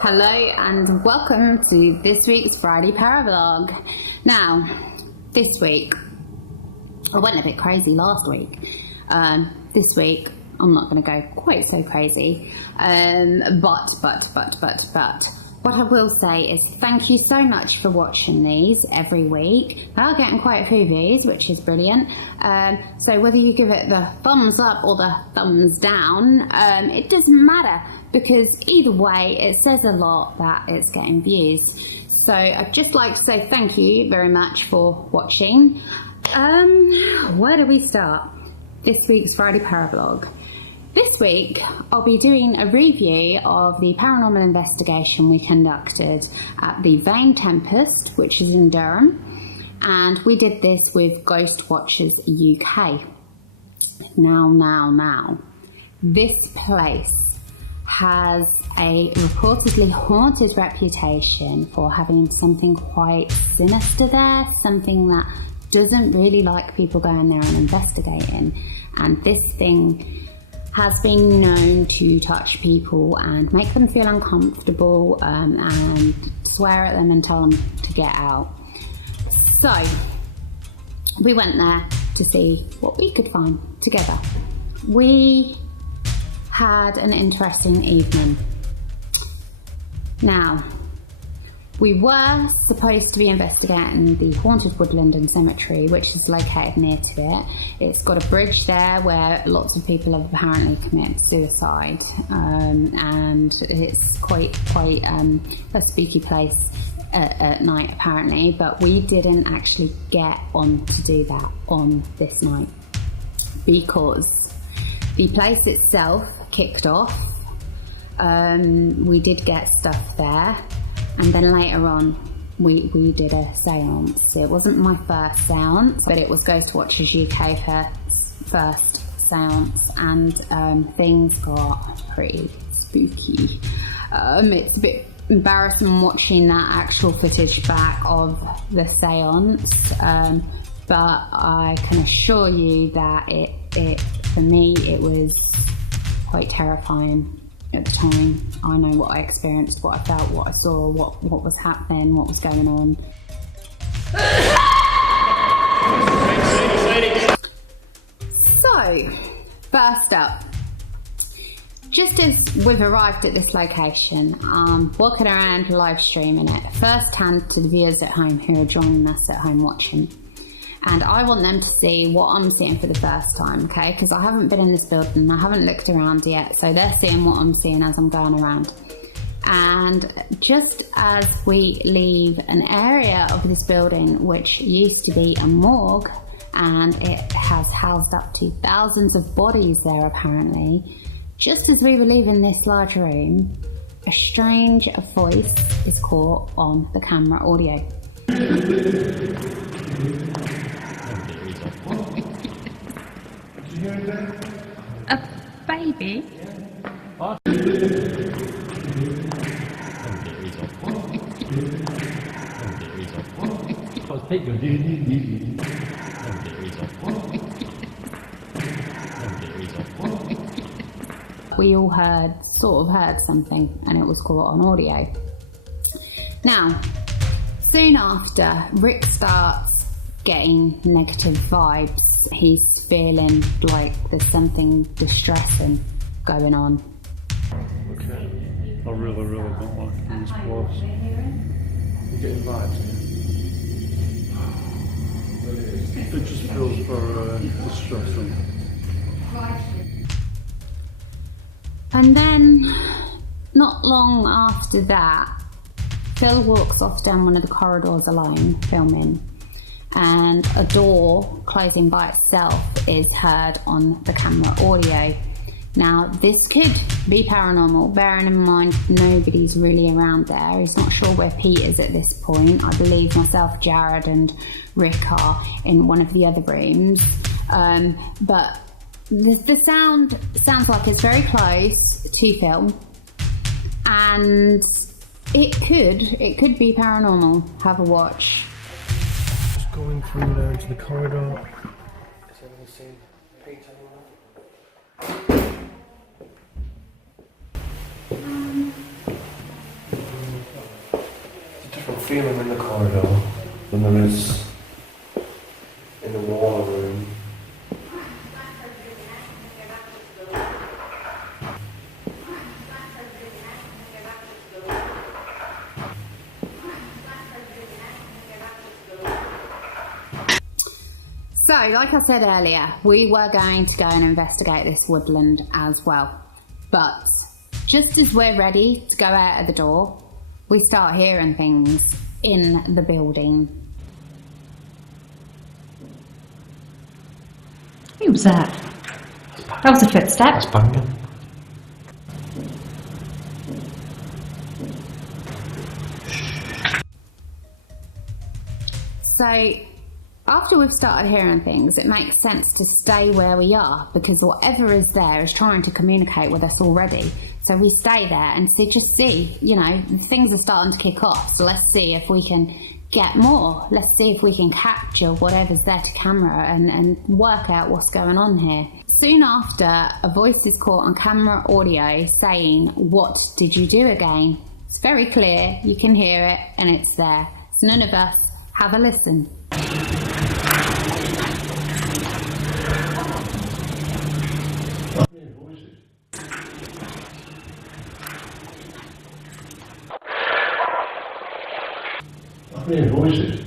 Hello and welcome to this week's Friday ParaVlog. Now, this week, I went a bit crazy last week. This week, I'm not going to go quite so crazy. But, what I will say is thank you so much for watching these every week. We are getting quite a few views, which is brilliant. So whether you give it the thumbs up or the thumbs down, it doesn't matter, because either way, it says a lot that it's getting views. So I'd just like to say thank you very much for watching. Where do we start? This week's Friday ParaVlog. This week, I'll be doing a review of the paranormal investigation we conducted at the Vane Tempest, which is in Durham, and we did this with Ghost Watchers UK. Now, this place has a reportedly haunted reputation for having something quite sinister there, something that doesn't really like people going there and investigating, and this thing has been known to touch people and make them feel uncomfortable, and swear at them and tell them to get out. So we went there to see what we could find together. We had an interesting evening. Now, we were supposed to be investigating the haunted woodland and cemetery, which is located near to it. It's got a bridge there where lots of people have apparently committed suicide, and it's quite a spooky place at night apparently, but we didn't actually get on to do that on this night because the place itself kicked off. We did get stuff there, and then later on we did a seance. It wasn't my first seance, but it was Ghost Watchers UK first seance, and things got pretty spooky. It's a bit embarrassing watching that actual footage back of the seance, but I can assure you that it for me it was quite terrifying. At the time, I know what I experienced, what I felt, what I saw, what was happening, what was going on. So, first up, just as we've arrived at this location, walking around live streaming it first hand to the viewers at home who are joining us at home watching. And I want them to see what I'm seeing for the first time, okay? Because I haven't been in this building, I haven't looked around yet, so they're seeing what I'm seeing as I'm going around. And just as we leave an area of this building which used to be a morgue, and it has housed up to thousands of bodies there apparently, just as we were leaving this large room, a strange voice is caught on the camera audio. A baby? We all sort of heard something, and it was caught on audio. Now, soon after, Rick starts getting negative vibes. He's feeling like there's something distressing going on. Okay, I really don't like these close. You're getting vibes here? It just feels very distressing. And then, not long after that, Phil walks off down one of the corridors alone, filming, and a door closing by itself is heard on the camera audio. Now, this could be paranormal, bearing in mind nobody's really around there. He's not sure where Pete is at this point. I believe myself, Jared and Rick are in one of the other rooms, but the sound sounds like it's very close to Phil, and it could be paranormal. Have a watch. Just going through there into the corridor. Has anyone seen Pete anywhere? feeling in the corridor than there is in the war room. So, like I said earlier, we were going to go and investigate this woodland as well. But just as we're ready to go out of the door, we start hearing things in the building. Who was that? That was a footstep. That's banging. So, after we've started hearing things, it makes sense to stay where we are because whatever is there is trying to communicate with us already. So we stay there and see, you know, things are starting to kick off. So let's see if we can get more. Let's see if we can capture whatever's there to camera and work out what's going on here. Soon after, a voice is caught on camera audio saying, "What did you do again?" It's very clear, you can hear it, and it's there. It's none of us. Have a listen. I hear voices.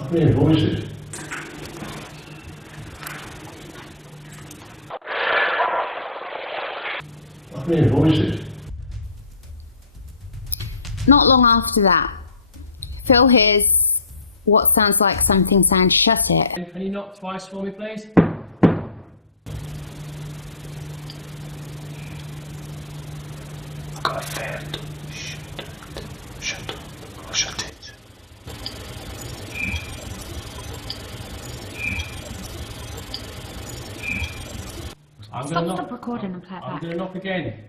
I hear voices. I hear voices. Not long after that, Phil hears what sounds like something saying, "Shut it." Can you knock twice for me, please? I've got a friend. Shut up. Or shut it. Stop recording and play it I'm back. going to knock again.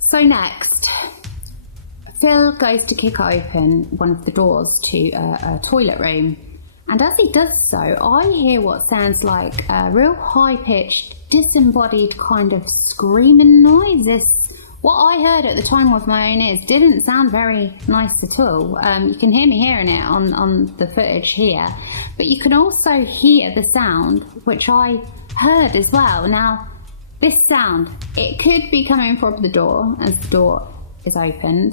So next, Phil goes to kick open one of the doors to a toilet room, and as he does so, I hear what sounds like a real high-pitched, disembodied kind of screaming noise. What I heard at the time with my own ears didn't sound very nice at all. You can hear me hearing it on the footage here, but you can also hear the sound, which I heard as well. Now, this sound, it could be coming from the door as the door is opened,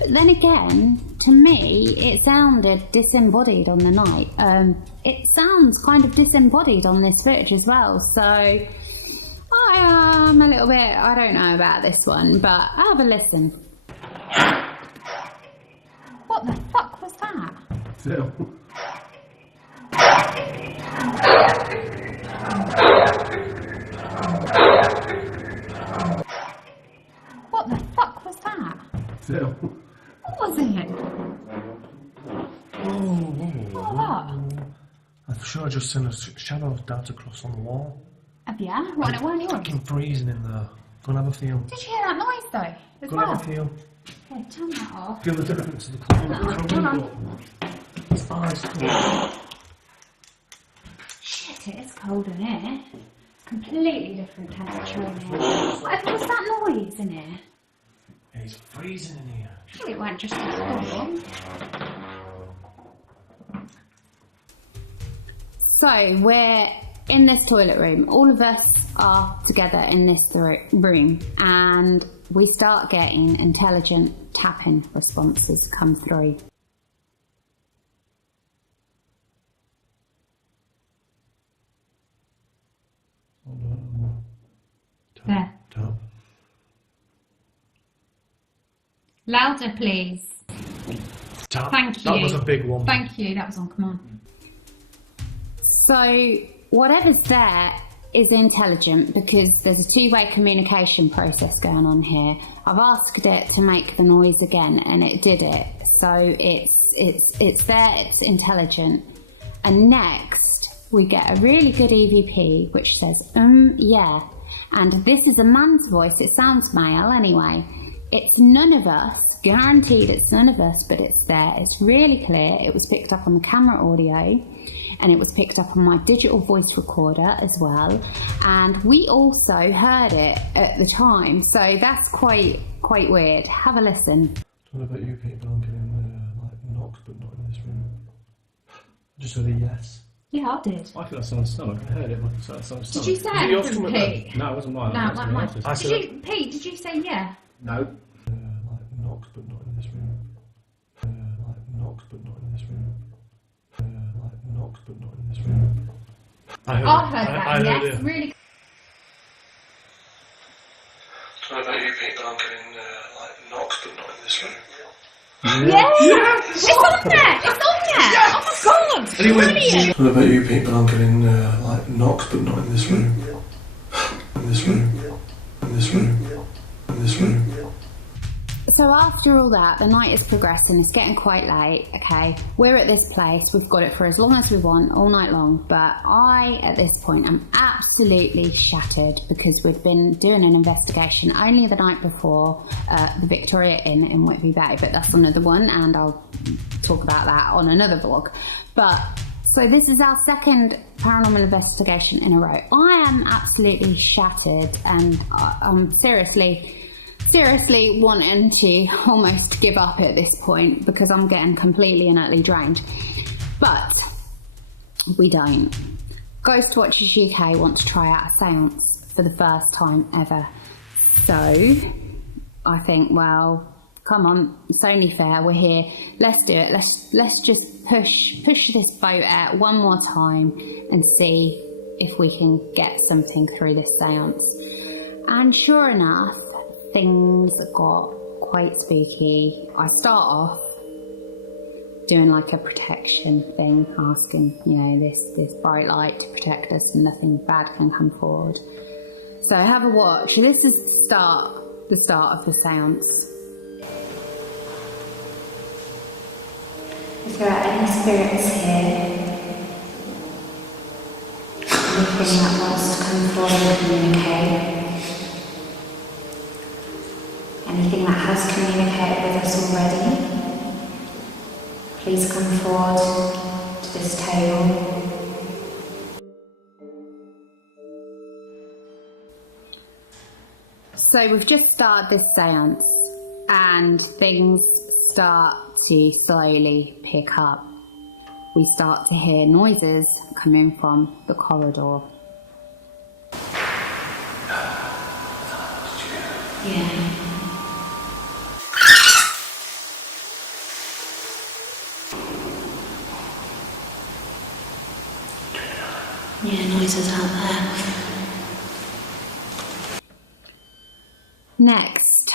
but then again, to me, it sounded disembodied on the night. It sounds kind of disembodied on this footage as well, so I am a little bit, I don't know about this one, but have a listen. What the fuck was that? Phil. What the fuck was that? Phil. What was it? What? I'm sure I just seen a shadow dart across on the wall. Have you? What, it weren't yours? Fucking freezing in there. Go and have a feel. Did you hear that noise though? As Go and well? have a feel. Here, turn that off. Feel the difference of the colour. Hold on. It's fine, it's cool. Shit, it is cold in here. Completely different temperature in here. What was that noise in here? It's freezing in here. Surely it weren't just recording. So we're in this toilet room. All of us are together in this room, and we start getting intelligent tapping responses come through. There. Tap. Louder, please. Tap. Thank you. That was a big one. Thank you. That was on command. So whatever's there is intelligent because there's a two-way communication process going on here. I've asked it to make the noise again, and it did it. So it's there. It's intelligent. And next we get a really good EVP which says yeah, and this is a man's voice. It sounds male anyway. It's none of us, guaranteed it's none of us, but it's there. It's really clear. It was picked up on the camera audio. and it was picked up on my digital voice recorder as well, and we also heard it at the time, so that's quite weird. Have a listen. What about you people? I'm getting like knocks, but not in this room. Just heard a yes. Yeah, I did. I think that's someone's stomach. I heard it like someone's stomach. Did you say anything, Pete? No, it wasn't mine. No, It was mine. someone else's. Pete, did you say yeah? No. Like knocks, but not in this room. Like knocks, but not in this room. Like knocks, but not in this room. I heard that. Yes, it. really. What about you people? I'm getting like knocks, but not in this room. Yeah! It's on there! It's on there! Yeah. Oh my god! Brilliant! What about you people? I'm getting like knocks, but not in this room. In this room. In this room. In this room. So after all that, the night is progressing, it's getting quite late, okay? We're at this place, we've got it for as long as we want, all night long, but I, at this point, am absolutely shattered because we've been doing an investigation only the night before, the Victoria Inn in Whitby Bay, but that's another one, and I'll talk about that on another vlog. But, so this is our second paranormal investigation in a row. I am absolutely shattered, and I'm seriously wanting to almost give up at this point because I'm getting completely and utterly drained. But we don't. Ghost Watchers UK want to try out a seance for the first time ever. So I think, well, come on, it's only fair, we're here, let's do it. Let's just push this boat out one more time and see if we can get something through this seance. And sure enough, things got quite spooky. I start off doing like a protection thing, asking, you know, this bright light to protect us and nothing bad can come forward. So have a watch. This is the start of the seance. If there are any spirits here, anything that wants to come forward and communicate, anything that has communicated with us already, please come forward to this table. So we've just started this seance and things start to slowly pick up. We start to hear noises coming from the corridor. Yeah. Yeah, noises out there. Next,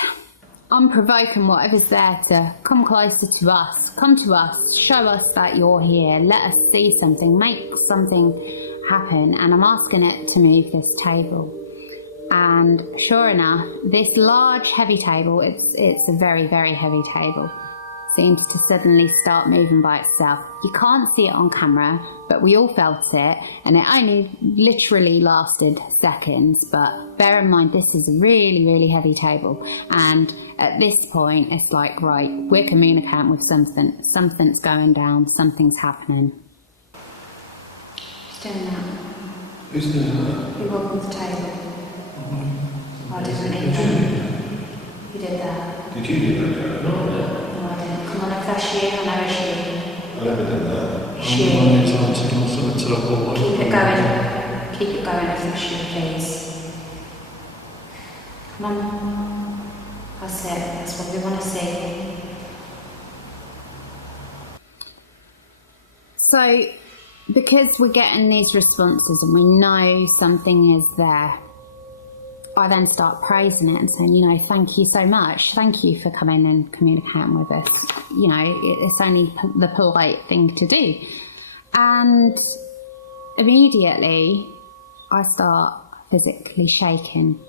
unprovoking whatever's there to come closer to us. Come to us, show us that you're here, let us see something, make something happen. And I'm asking it to move this table. And sure enough, this large heavy table, it's a very, very heavy table, seems to suddenly start moving by itself. You can't see it on camera, but we all felt it, and it only literally lasted seconds. But bear in mind, this is a really, really heavy table, and at this point, it's like, right, we're communicating with something. Something's going down, something's happening. Who's doing that? Who's doing that? Who walked with the table? I didn't either. You did that. Did you do that? No, I didn't. No, I didn't. Come on, if that's you, I know it's you. I never did that. It's you. Keep it going. Keep it going if that's you, please. Come on. That's it. That's what we want to see. So, because we're getting these responses and we know something is there, I then start praising it and saying, you know, thank you so much. Thank you for coming and communicating with us. You know, it's only the polite thing to do. And immediately I start physically shaking.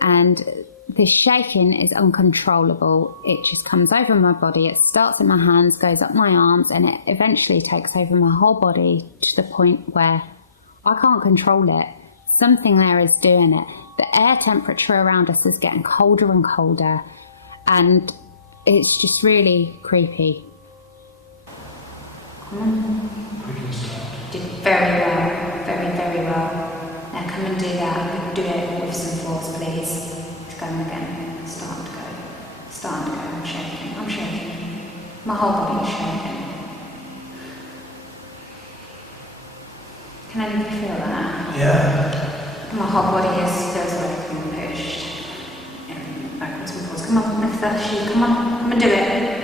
And this shaking is uncontrollable. It just comes over my body. It starts in my hands, goes up my arms, and it eventually takes over my whole body to the point where I can't control it. Something there is doing it. The air temperature around us is getting colder and colder, and it's just really creepy. did very well, very, very well. Now come and do that, but do it with some force, please. It's going again, starting to go, I'm shaking. My whole body is shaking. Can anybody feel that? Yeah. My whole body feels like it's being pushed backwards and forwards. Come on, lift that shoe, come and do it.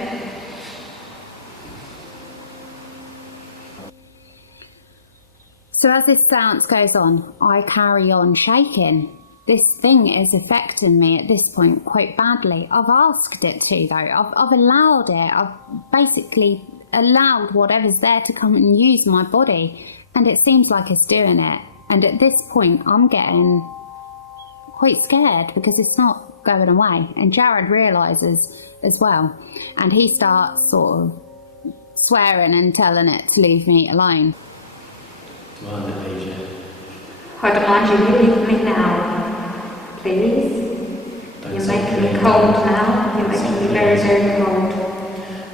So as this seance goes on, I carry on shaking. This thing is affecting me at this point quite badly. I've asked it to though, I've allowed it, I've basically allowed whatever's there to come and use my body, and it seems like it's doing it. And at this point I'm getting quite scared because it's not going away, and Jared realises as well, and he starts sort of swearing and telling it to leave me alone. Demand it, Asia. I demand you leave me now, please. You're making me cold now. You're making me very, very cold.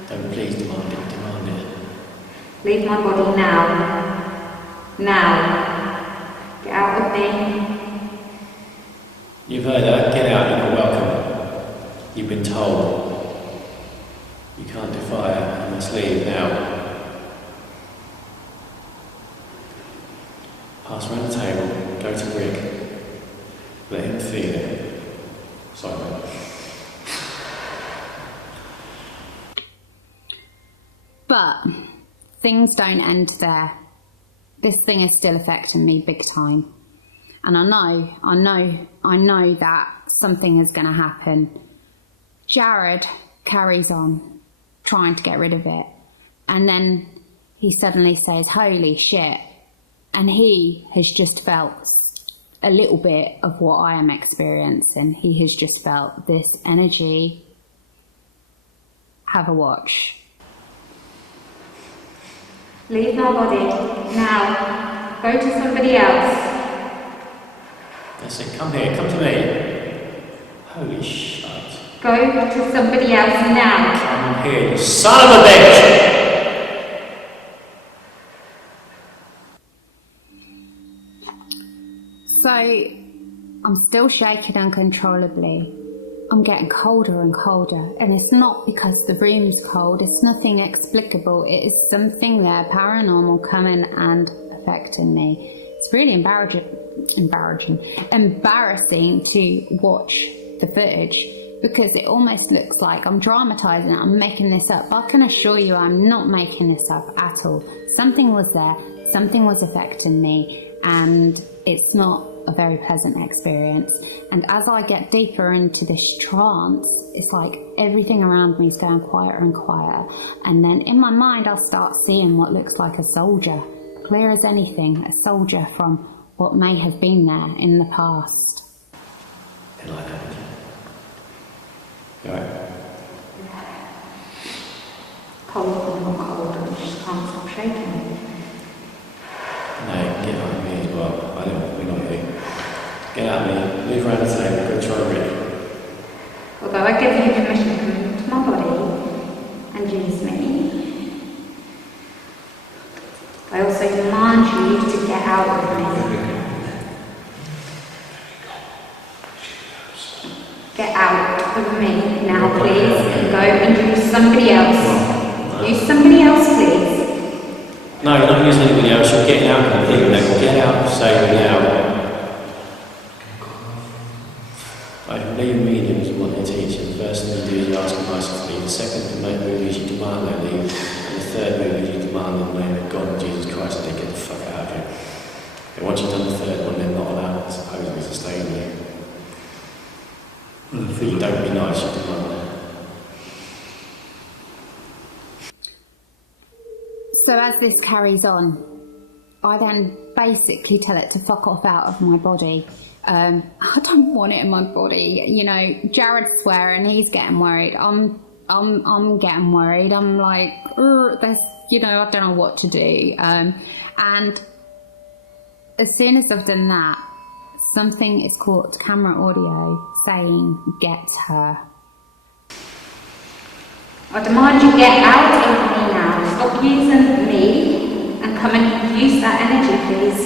Don't please demand it. Leave my body now. Now. Get out of me. You've heard that. Get out. You're not welcome. You've been told. You can't defy it. You must leave now. Pass around the table, go to Rick, let him feel it. Sorry, mate. But things don't end there. This thing is still affecting me big time. And I know that something is going to happen. Jared carries on trying to get rid of it. And then he suddenly says, "Holy shit." And he has just felt a little bit of what I am experiencing. He has just felt this energy. Have a watch. Leave my body now. Go to somebody else. That's it. Come here. Come to me. Holy shit. Go to somebody else now. Come here, you son of a bitch! So, I'm still shaking uncontrollably. I'm getting colder and colder, and it's not because the room's cold, it's nothing explicable, it is something there paranormal coming and affecting me. It's really embarrassing to watch the footage, because it almost looks like I'm dramatising it, I'm making this up. I can assure you I'm not making this up at all. Something was there, something was affecting me, and it's not a very pleasant experience. And as I get deeper into this trance, it's like everything around me is going quieter and quieter, and then in my mind I'll start seeing what looks like a soldier, clear as anything, a soldier from what may have been there in the past. You like that? You alright? Cold, I'm not cold, I just can't stop shaking. No, get out of me as well. I don't, we're not here. Get out of me, move around the table, go try Rick. Although I give you permission to come into my body and use me, I also demand you to get out of me. Get out of me now, please, and go and use somebody else. Use somebody else, please. No, you're not using anybody else, you're getting out completely. Get out, say now. I believe mediums and what they teach. The first thing you do is you ask them nicely. The second move is you demand they leave. And the third move is you demand in the name of God and Jesus Christ that they get the fuck out of here. And once you've done the third one, they're not allowed, supposedly, to stay in here. If you don't be nice, you demand that. So as this carries on, I then basically tell it to fuck off out of my body. I don't want it in my body. You know, Jared's swearing, he's getting worried. I'm getting worried. I'm like, there's, you know, I don't know what to do. And as soon as I've done that, something is caught camera audio saying, "Get her." I demand you get out of me now. Stop using me and come and use that energy, please.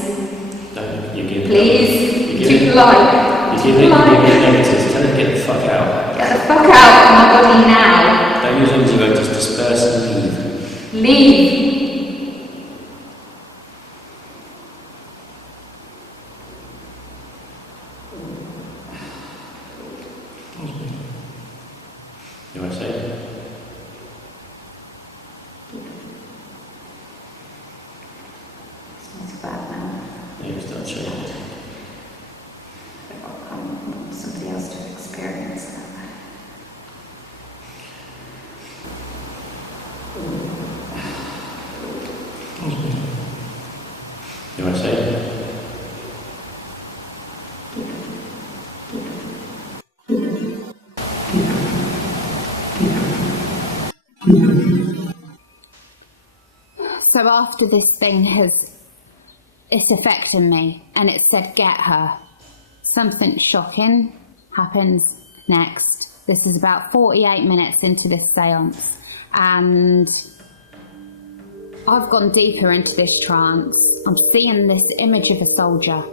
No, you're giving Please. You're Too polite. You're giving negatives. Tell them to get the fuck out. Get the fuck out of my body now. Don't use antidote, just disperse and leave. Leave. You want to say it? It's bad now. Yeah, you start shaking. I want somebody else to experience that. You want to say it? So after this thing it's affecting me, and it said get her, something shocking happens next. This is about 48 minutes into this seance, and I've gone deeper into this trance. I'm seeing this image of a soldier.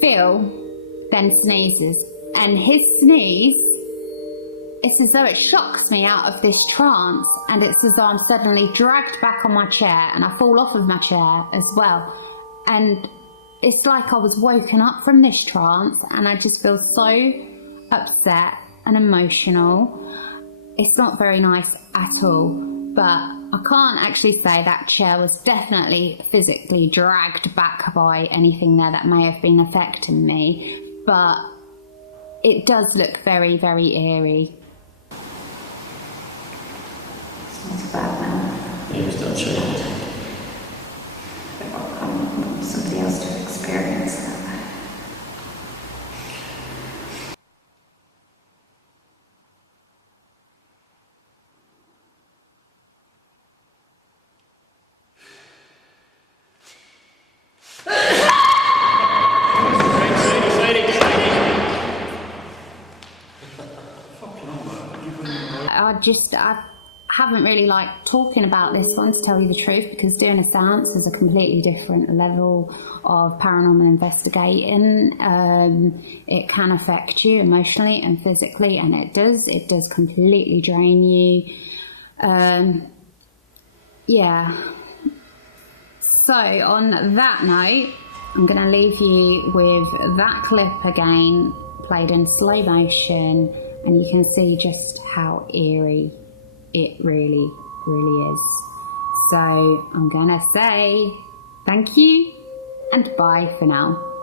Phil then sneezes, and his sneeze, it's as though it shocks me out of this trance, and it's as though I'm suddenly dragged back on my chair, and I fall off of my chair as well. And it's like I was woken up from this trance, and I just feel so upset and emotional. It's not very nice at all, but I can't actually say that chair was definitely physically dragged back by anything there that may have been affecting me, but it does look very, very eerie. It's bad now. Yeah, you start shaking. I want somebody else to experience that. I haven't really liked talking about this one, to tell you the truth, because doing a seance is a completely different level of paranormal investigating. It can affect you emotionally and physically, and it does completely drain you. Yeah. So on that note, I'm going to leave you with that clip again, played in slow motion, and you can see just how eerie it really, really is. So I'm gonna say thank you and bye for now.